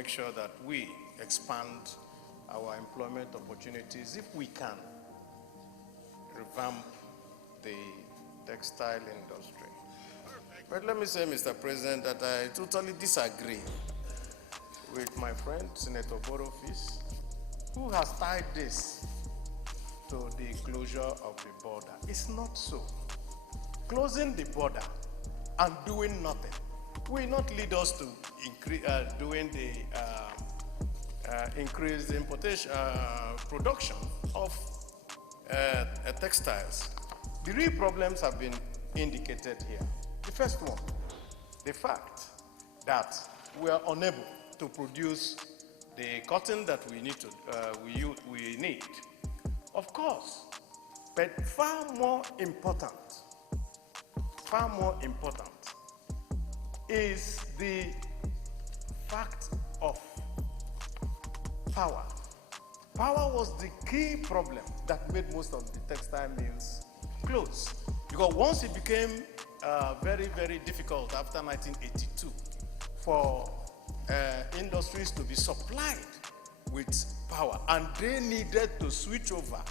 make sure that we expand our employment opportunities if we can revamp the textile industry. But let me say, Mr. President, that I totally disagree with my friend, Senator Borofis, who has tied this to the closure of the border. It's not so. Closing the border and doing nothing will not lead us to increase importation, production of textiles. The real problems have been indicated here. The first one, the fact that we are unable to produce the cotton that we need we need. Of course, but far more important is the fact of power. Power was the key problem that made most of the textile mills close. Because once it became very, very difficult after 1982 for industries to be supplied with power, and they needed to switch over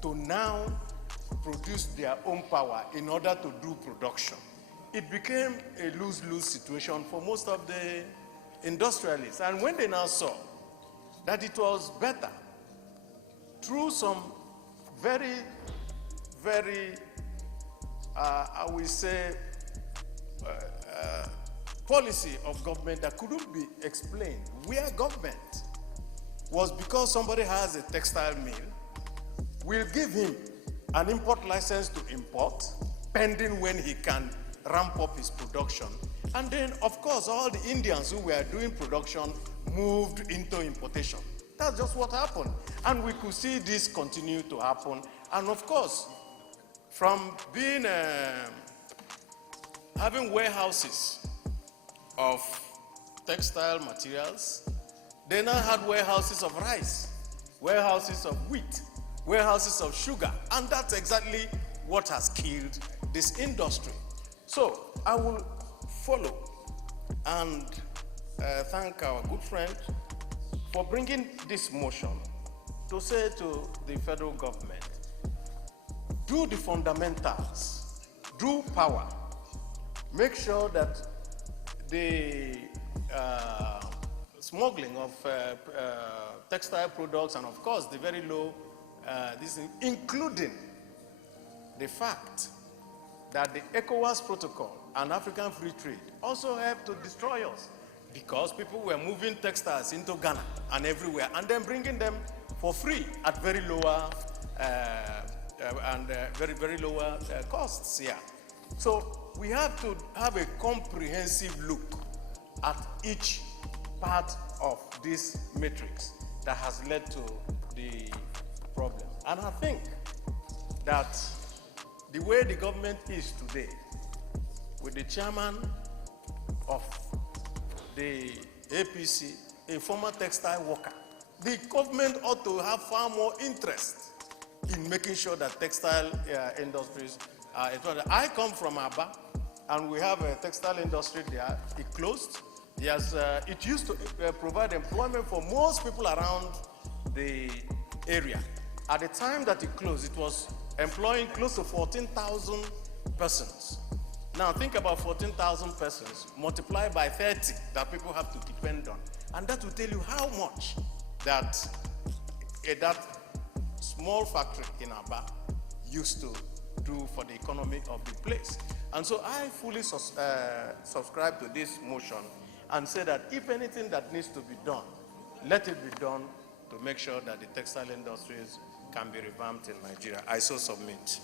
to now produce their own power in order to do production. It became a lose-lose situation for most of the industrialists. And when they now saw that it was better through some very, very, I will say, policy of government that couldn't be explained, where government was because somebody has a textile mill, will give him an import license to import, pending when he can ramp up his production. And then, of course, all the Indians who were doing production moved into importation. That's just what happened. And we could see this continue to happen. And of course, from being, having warehouses of textile materials, they now had warehouses of rice, warehouses of wheat, warehouses of sugar, and that's exactly what has killed this industry. So I will follow and thank our good friend for bringing this motion to say to the federal government, do the fundamentals, do power, make sure that the smuggling of textile products and of course the very low, including the fact that the ECOWAS protocol and African free trade also helped to destroy us because people were moving textiles into Ghana and everywhere and then bringing them for free at very lower very lower costs here. So we have to have a comprehensive look at each part of this matrix that has led to the problem. And I think that the way the government is today, with the chairman of the APC, a former textile worker, the government ought to have far more interest in making sure that textile industries are. I come from Aba, and we have a textile industry there. It closed. Yes, it used to provide employment for most people around the area. At the time that it closed, it was employing close to 14,000 persons. Now think about 14,000 persons multiplied by 30 that people have to depend on. And that will tell you how much that small factory in Aba used to do for the economy of the place. And so I fully subscribe to this motion and say that if anything that needs to be done, let it be done to make sure that the textile industries can be revamped in Nigeria. I so submit.